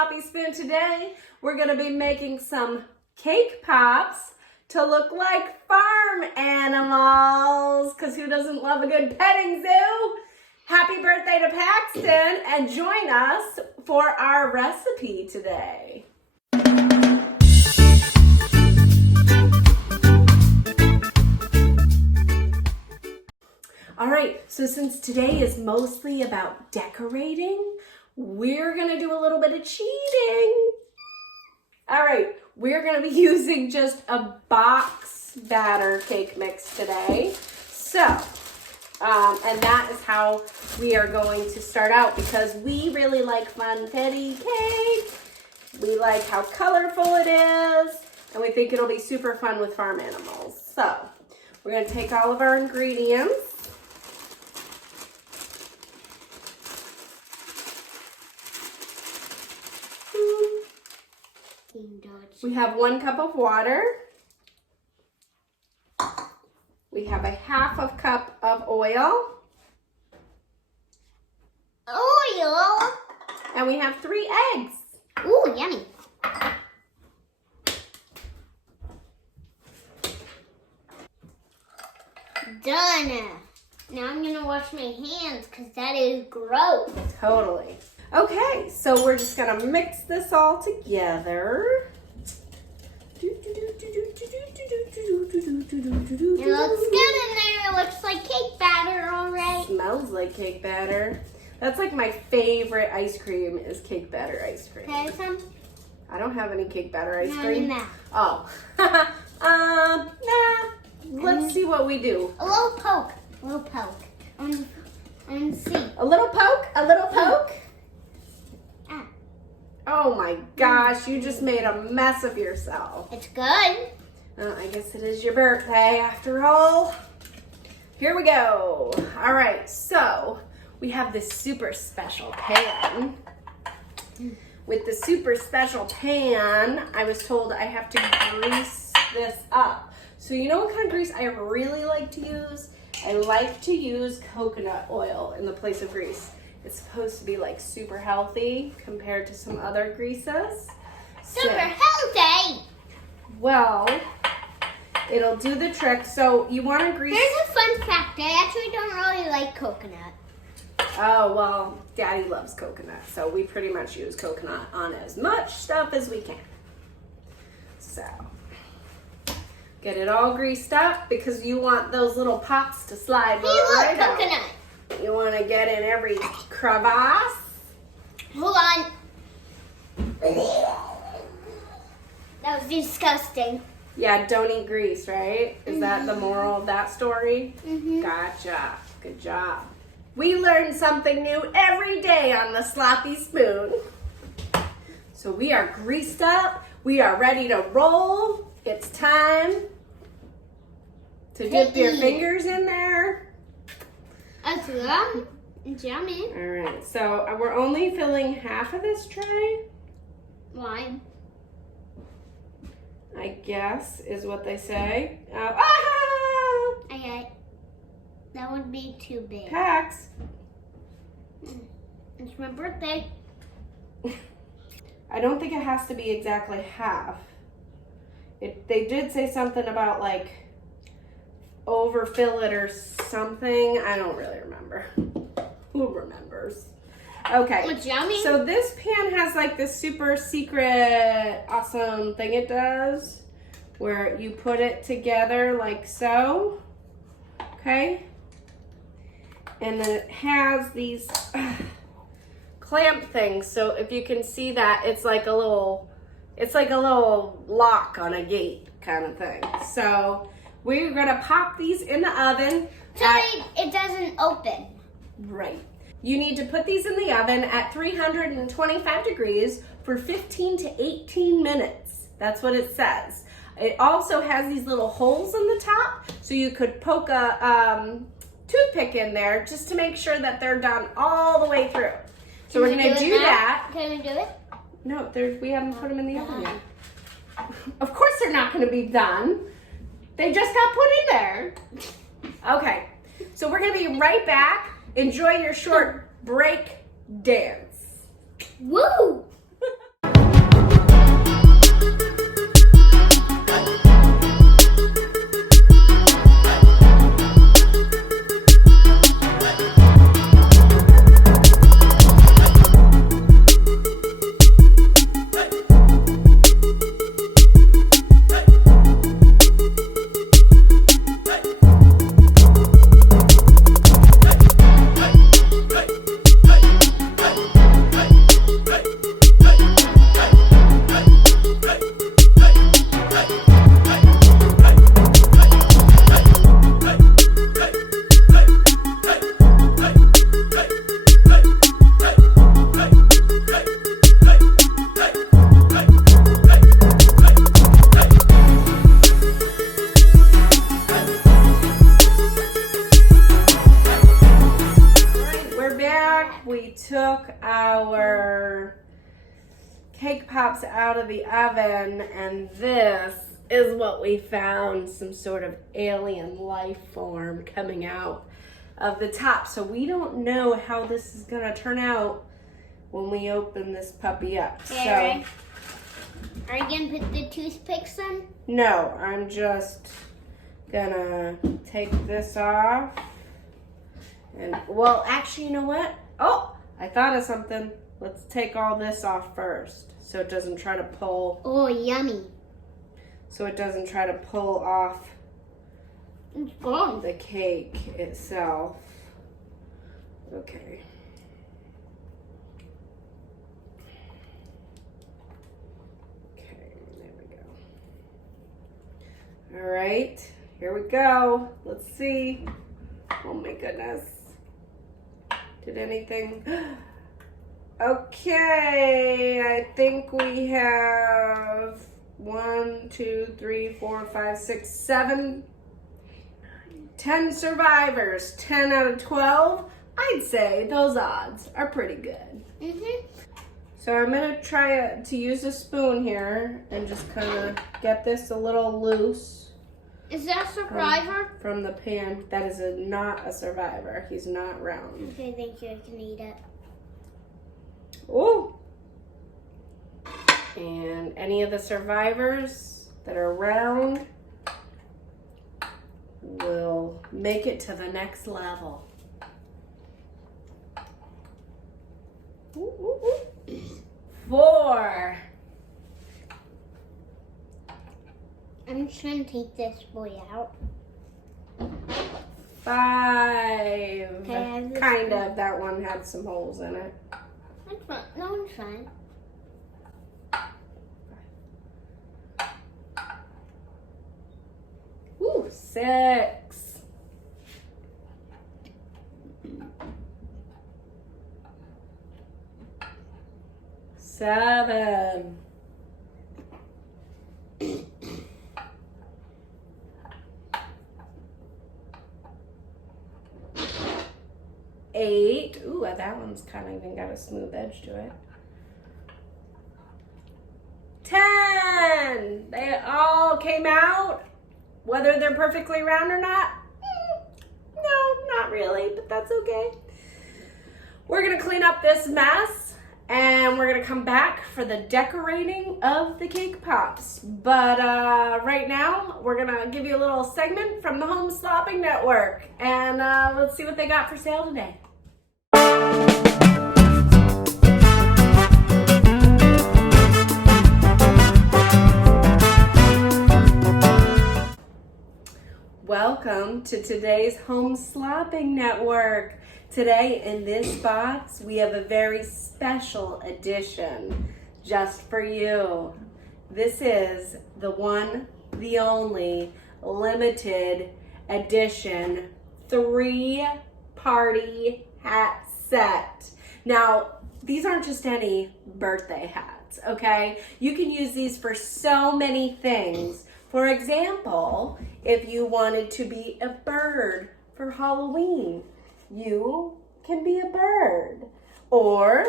Sloppy Spoon. Today we're going to be making some cake pops to look like farm animals, because who doesn't love a good petting zoo? Happy birthday to Paxton, and join us for our recipe today. All right, so since today is mostly about decorating, we're gonna do a little bit of cheating. All right, we're gonna be using just a box batter cake mix today. So, and that is how we are going to start out, because we really like funfetti cake. We like how colorful it is, and we think it'll be super fun with farm animals. So, we're gonna take all of our ingredients. We have 1 cup of water. We have a 1/2 cup of oil. Oil? And we have 3 eggs. Ooh, yummy. Done. Now I'm going to wash my hands because that is gross. Totally. Okay, so we're just gonna mix this all together. It looks good in there. It looks like cake batter, all right. Smells like cake batter. That's like my favorite ice cream is cake batter ice cream. Can I have some? I don't have any cake batter ice Not cream. in that. Oh. Nah. Let's see what we do. A little poke. A little poke. And see. A little poke? A little poke? Oh my gosh, you just made a mess of yourself. It's good. I guess it is your birthday after all. Here we go. All right, so we have this super special pan. With the super special pan, I was told I have to grease this up. So you know what kind of grease I really like to use? I like to use coconut oil in the place of grease. It's supposed to be like super healthy compared to some other greases. Super healthy. Well, it'll do the trick. So you want to grease. Here's a fun fact. I actually don't really like coconut. Oh, well, Daddy loves coconut. So we pretty much use coconut on as much stuff as we can. So get it all greased up because you want those little pops to slide right out. Coconut. You want to get in every crevasse. Hold on. That was disgusting. Yeah, don't eat grease, right? Is that the moral of that story? Mm-hmm. Gotcha. Good job. We learn something new every day on the Sloppy Spoon. So we are greased up. We are ready to roll. It's time to dip your fingers in there. That's yum. It's yummy. All right, so we're only filling half of this tray, Why? I guess, is what they say. Okay. That would be too big. Pax. It's my birthday. I don't think it has to be exactly half. They did say something about like overfill it or something. I don't really remember. Who remembers? Okay. It's yummy. So this pan has like this super secret awesome thing it does where you put it together like so. Okay. And then it has these clamp things. So if you can see that, it's like a little lock on a gate kind of thing. So we're gonna pop these in the oven. So it doesn't open. Right. You need to put these in the oven at 325 degrees for 15 to 18 minutes. That's what it says. It also has these little holes in the top, so you could poke a toothpick in there just to make sure that they're done all the way through. So we're gonna do that. Can we do it? No, we haven't put them in the oven yet. Of course they're not gonna be done. They just got put in there. Okay, so we're gonna be right back. Enjoy your short break dance. Woo! cake pops out of the oven, and this is what we found, some sort of alien life form coming out of the top. So we don't know how this is gonna turn out when we open this puppy up. Okay, are you gonna put the toothpicks in? No, I'm just gonna take this off. And, well, actually, you know what? Oh, I thought of something. Let's take all this off first so it doesn't try to pull. Oh, yummy. So it doesn't try to pull off It's gone. the cake itself. Okay. Okay, there we go. All right, here we go. Let's see. Oh my goodness. Did anything? Okay, I think we have 1, 2, 3, 4, 5, 6, 7, 10 survivors. 10 out of 12. I'd say those odds are pretty good. So I'm gonna try to use a spoon here and just kind of get this a little loose. Is that a survivor? From the pan. That is not a survivor. He's not round. Okay, thank you. I can eat it. Ooh. And any of the survivors that are round will make it to the next level. Ooh, ooh, ooh. 4. I'm just gonna take this boy out. 5. Okay, I have this Kind one. of. That one had some holes in it. That's fine. No one's fine. Ooh, 6. 7. 8. Ooh, that one's kind of even got a smooth edge to it. 10. They all came out. Whether they're perfectly round or not, no, not really, but that's okay. We're gonna clean up this mess and we're gonna come back for the decorating of the cake pops. But right now, we're gonna give you a little segment from the Home Slopping Network, and let's see what they got for sale today. Welcome to today's Home Slopping Network. Today in this box, we have a very special edition just for you. This is the one, the only, limited edition 3-party hat set. Now, these aren't just any birthday hats, okay? You can use these for so many things. For example, if you wanted to be a bird for Halloween, you can be a bird. Or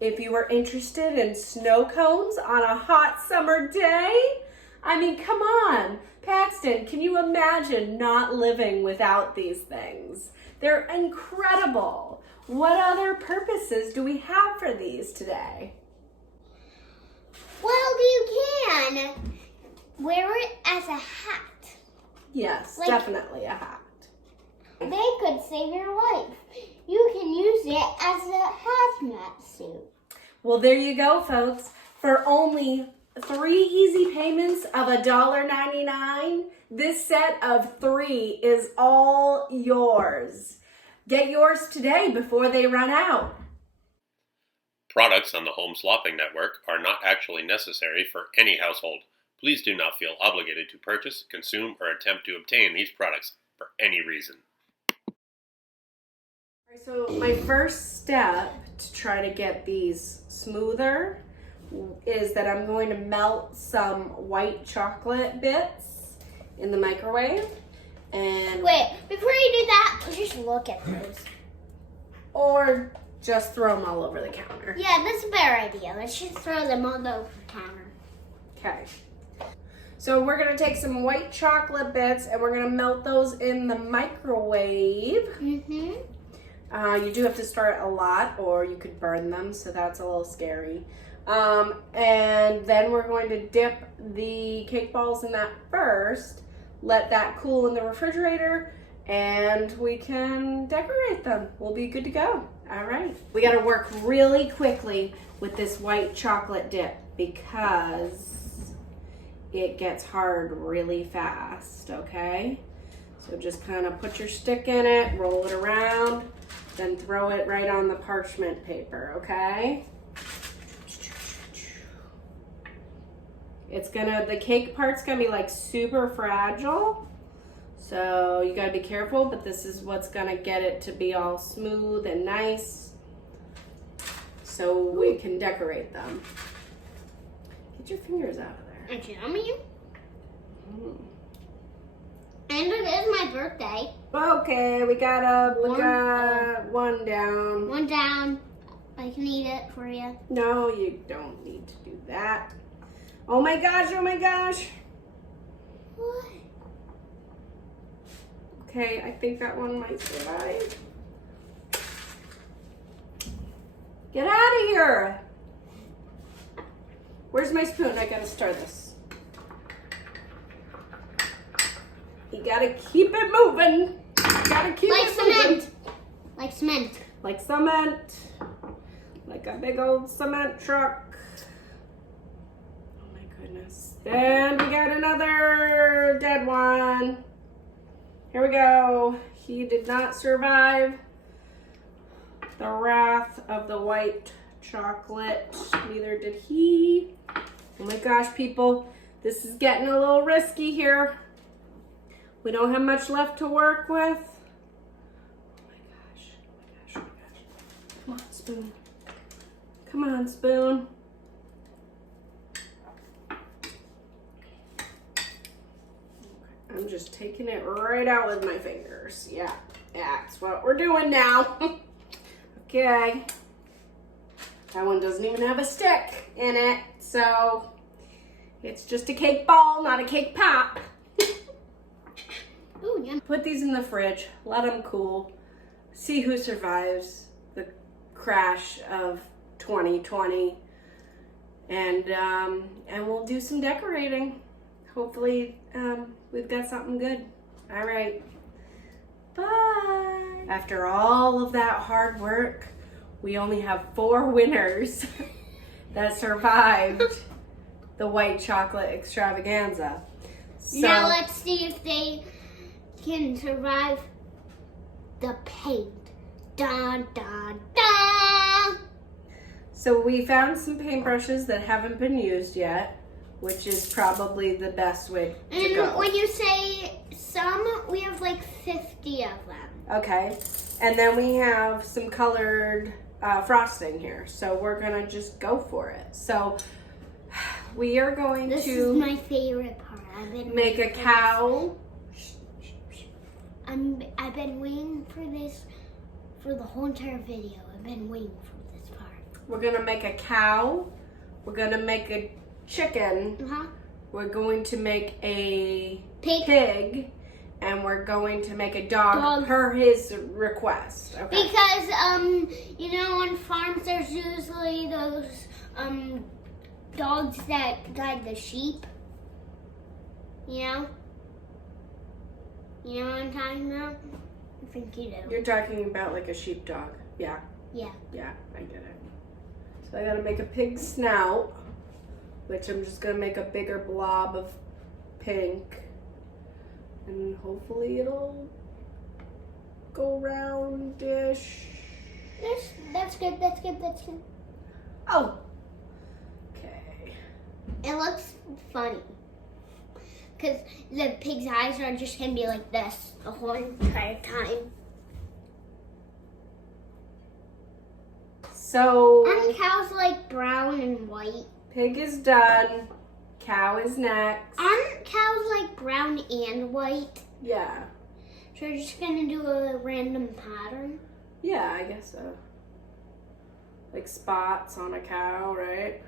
if you were interested in snow cones on a hot summer day, I mean, come on. Paxton, can you imagine not living without these things? They're incredible. What other purposes do we have for these today? Well, you can wear it as a hat. Yes, Like- definitely a hat. They could save your life. You can use it as a hazmat suit. Well, there you go, folks. For only 3 easy payments of $1.99, this set of 3 is all yours. Get yours today before they run out. Products on the Home Slopping Network are not actually necessary for any household. Please do not feel obligated to purchase, consume, or attempt to obtain these products for any reason. So my first step to try to get these smoother is that I'm going to melt some white chocolate bits in the microwave. And Wait, before you do that, let's just look at those. or just throw them all over the counter. Yeah, that's a better idea. Let's just throw them all over the counter. Okay. So we're gonna take some white chocolate bits and we're gonna melt those in the microwave. Mm-hmm. You do have to start a lot or you could burn them, so that's a little scary. And then we're going to dip the cake balls in that first, let that cool in the refrigerator, and we can decorate them. We'll be good to go. All right. We gotta work really quickly with this white chocolate dip because it gets hard really fast, okay? So just kind of put your stick in it, roll it around, then throw it right on the parchment paper, okay? The cake part's gonna be like super fragile, so you gotta be careful, but this is what's gonna get it to be all smooth and nice so we can decorate them. Get your fingers out of there. And you know me? And it is my birthday. Okay, we got one down. One down. I can eat it for you. No, you don't need to do that. Oh my gosh, oh my gosh. What? Okay, I think that one might survive. Get out of here. Where's my spoon? I gotta stir this. You gotta keep it moving. You gotta keep Like it moving. cement. Like cement. Like cement. Like a big old cement truck. Oh my goodness. And we got another dead one. Here we go. He did not survive the wrath of the white chocolate. Neither did he. Oh my gosh, people. This is getting a little risky here. We don't have much left to work with. Oh my gosh, oh my gosh, oh my gosh. Come on, spoon. Come on, spoon. I'm just taking it right out with my fingers. Yeah, that's what we're doing now. Okay. That one doesn't even have a stick in it, so it's just a cake ball, not a cake pop. Ooh, yeah. Put these in the fridge, let them cool, see who survives the crash of 2020, and we'll do some decorating. Hopefully, we've got something good. All right, bye. After all of that hard work, we only have 4 winners that survived the white chocolate extravaganza. So, Now let's see if they can survive the paint. Dun, dun, dun. So we found some paintbrushes that haven't been used yet, which is probably the best way to And go. when you say some, we have like 50 of them. Okay, and then we have some colored frosting here, so we're gonna just go for it. So we are going This to is my favorite part. I've been make a waiting for cow. this. I've been waiting for this for the whole entire video. I've been waiting for this part. We're gonna make a cow. We're gonna make a chicken. Uh-huh. We're going to make a Pig. and we're going to make a dog, Dog. per his request. Okay. Because you know, on farms there's usually those dogs that guide the sheep. You know what I'm talking about? I think you do. You're talking about like a sheepdog. Yeah. Yeah. Yeah, I get it. So I gotta make a pig snout, which I'm just gonna make a bigger blob of pink. And hopefully it'll go roundish. That's good. That's good. That's good. Oh. Okay. It looks funny. Because the pig's eyes are just going to be like this the whole entire time. So Aren't cows like brown and white? pig is done. Cow is next. Aren't cows like brown and white? Yeah. So we're just going to do a random pattern. Yeah, I guess so. like spots on a cow, right?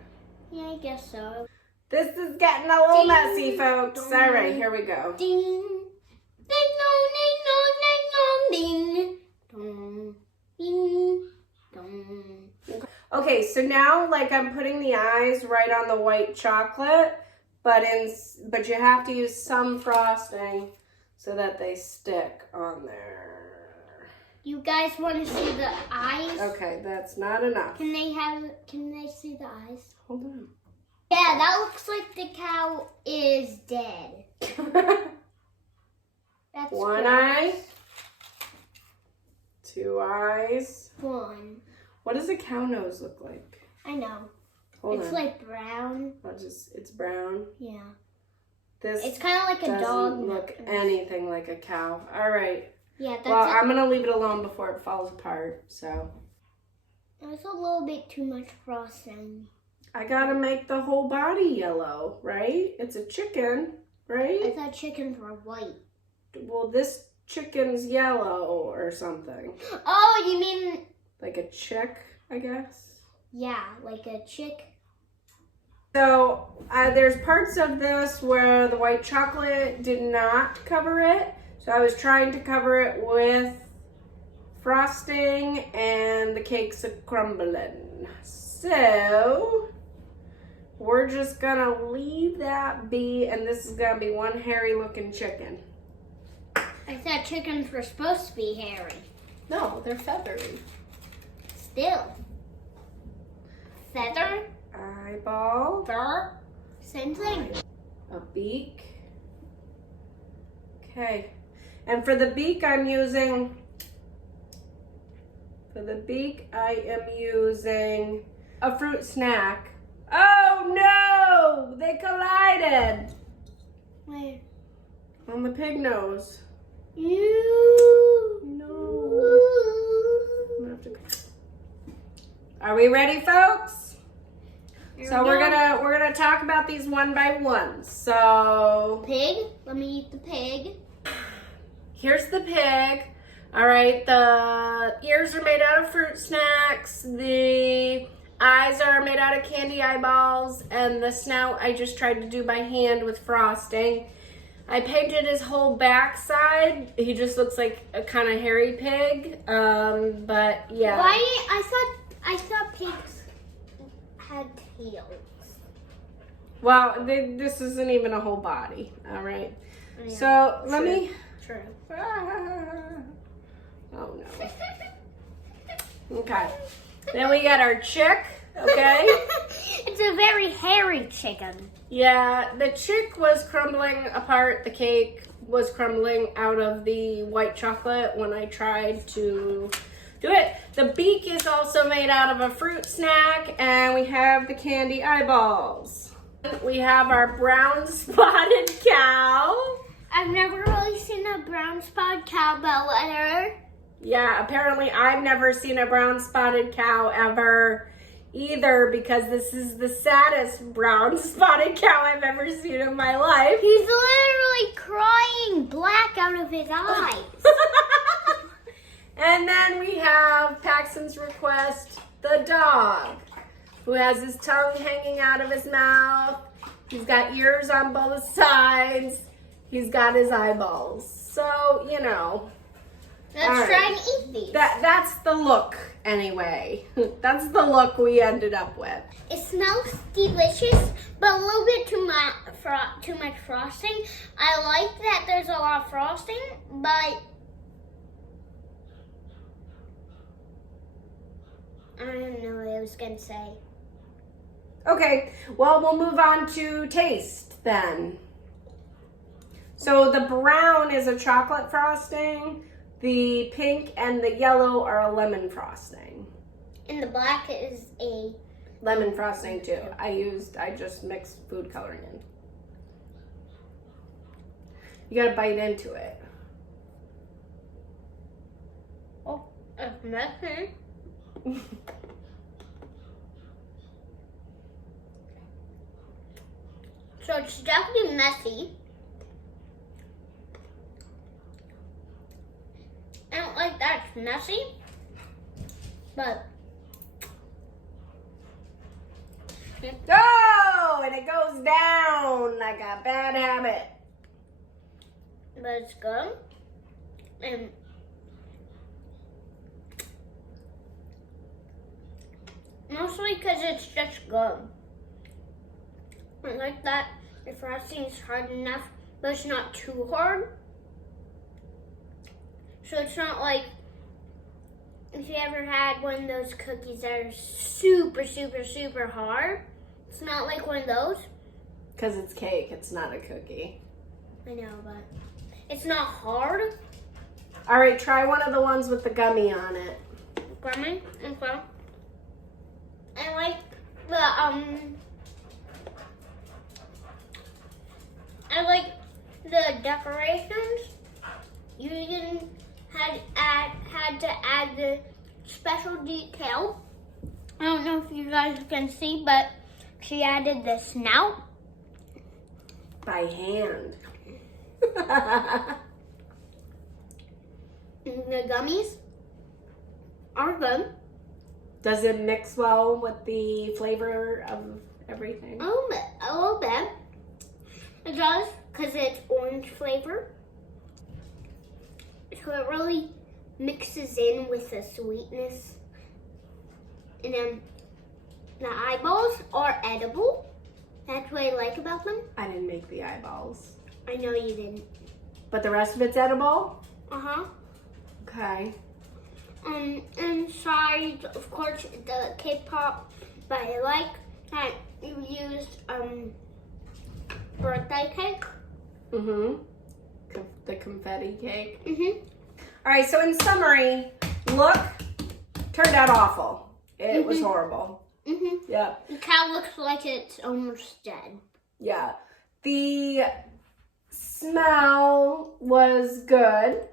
Yeah, I guess so. This is getting a little Ding, messy, folks. dong. All right, here we go. Ding. Ding dong, ding dong, ding dong, ding. Dong, ding, dong. Okay, so now like I'm putting the eyes right on the white chocolate, but you have to use some frosting so that they stick on there. You guys want to see the eyes? Okay, that's not enough. Can they see the eyes? Hold on. Yeah, that looks like the cow is dead. That's One gross. eye, two eyes. One. What does a cow nose look like? I know. Hold It's on. like brown. It's brown. Yeah. This It's kind of like a doesn't dog. look anything like a cow. All right. Yeah, that's Well, it. I'm gonna leave it alone before it falls apart. So There's a little bit too much frosting. I gotta make the whole body yellow, right? It's a chicken, I right? thought chickens were white. Well, this chicken's yellow or something. Oh, you mean, Like a chick, I guess. yeah, like a chick. So there's parts of this where the white chocolate did not cover it. So I was trying to cover it with frosting and the cake's a crumbling. So we're just gonna leave that be, and this is gonna be one hairy looking chicken. I thought chickens were supposed to be hairy. No, they're feathery. Still. Feather, Eyeball, fur, same thing. a beak. Okay, and for the beak I am using a fruit snack. Oh no, they collided Where? on the pig nose. You. No. I'm gonna have to... Are we ready, folks? So we're gonna talk about these one by one. So Pig. Let me eat the pig. here's the pig. All right, the ears are made out of fruit snacks. The eyes are made out of candy eyeballs, and the snout I just tried to do by hand with frosting. I painted his whole backside. He just looks like a kind of hairy pig. But yeah. Why? I thought pigs had tails. Well, this isn't even a whole body. All right. Yeah, So let me. True. Oh no. Okay. Then we got our chick. Okay. It's a very hairy chicken. Yeah, the chick was crumbling apart. The cake was crumbling out of the white chocolate when I tried to do it. The beak is also made out of a fruit snack, and we have the candy eyeballs. We have our brown spotted cow. I've never really seen a brown spotted cow bellwether. Yeah, apparently I've never seen a brown spotted cow ever either, because this is the saddest brown spotted cow I've ever seen in my life. He's literally crying black out of his eyes. And then we have Paxton's request, the dog, who has his tongue hanging out of his mouth. He's got ears on both sides. He's got his eyeballs. So, you know. Let's try and eat these. That's the look, anyway. That's the look we ended up with. It smells delicious, but a little bit too much frosting. I like that there's a lot of frosting, but I don't know what I was going to say. Okay, well, we'll move on to taste then. So the brown is a chocolate frosting. The pink and the yellow are a lemon frosting. And the black is a... Lemon frosting too. I just mixed food coloring in. You gotta bite into it. Oh, it's messy. So it's definitely messy. I don't like that it's messy, but Okay. Oh, and it goes down like a bad habit. But it's good. And mostly because it's just good. I like that the frosting is hard enough, but it's not too hard. So it's not like if you ever had one of those cookies that are super, super, super hard. It's not like one of those. Because it's cake, it's not a cookie. I know, but it's not hard. All right, try one of the ones with the gummy on it. Gummy, okay. I like the I like the decorations. You even had to add the special detail. I don't know if you guys can see, but she added the snout. By hand. The gummies are good. Does it mix well with the flavor of everything? A little bit. It does, because it's orange flavor. So it really mixes in with the sweetness. And then the eyeballs are edible. That's what I like about them. I didn't make the eyeballs. I know you didn't. But the rest of it's edible? Uh-huh. Okay. Inside, of course, the cake pop, but I like that you used birthday cake. Mm-hmm. The confetti cake. Mm-hmm. All right, so in summary, look, turned out awful. It was horrible. Mm-hmm. Yeah. The cow looks like it's almost dead. Yeah. The smell was good.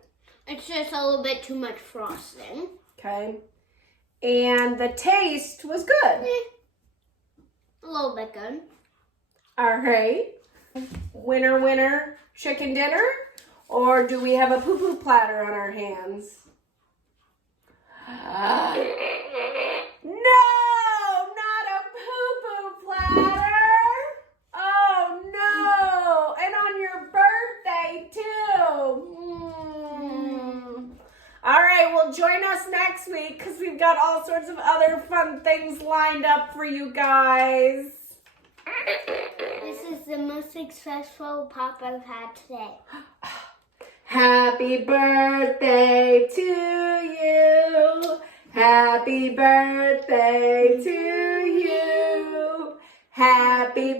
It's just a little bit too much frosting. Okay. And the taste was good. A little bit good. All right. Winner, winner, chicken dinner? Or do we have a poo-poo platter on our hands? No, not a poo-poo platter. Oh, no. And on your birthday, too. All right, well, join us next week because we've got all sorts of other fun things lined up for you guys. This is the most successful pop I've had today. Happy birthday to you. Happy birthday to you. Happy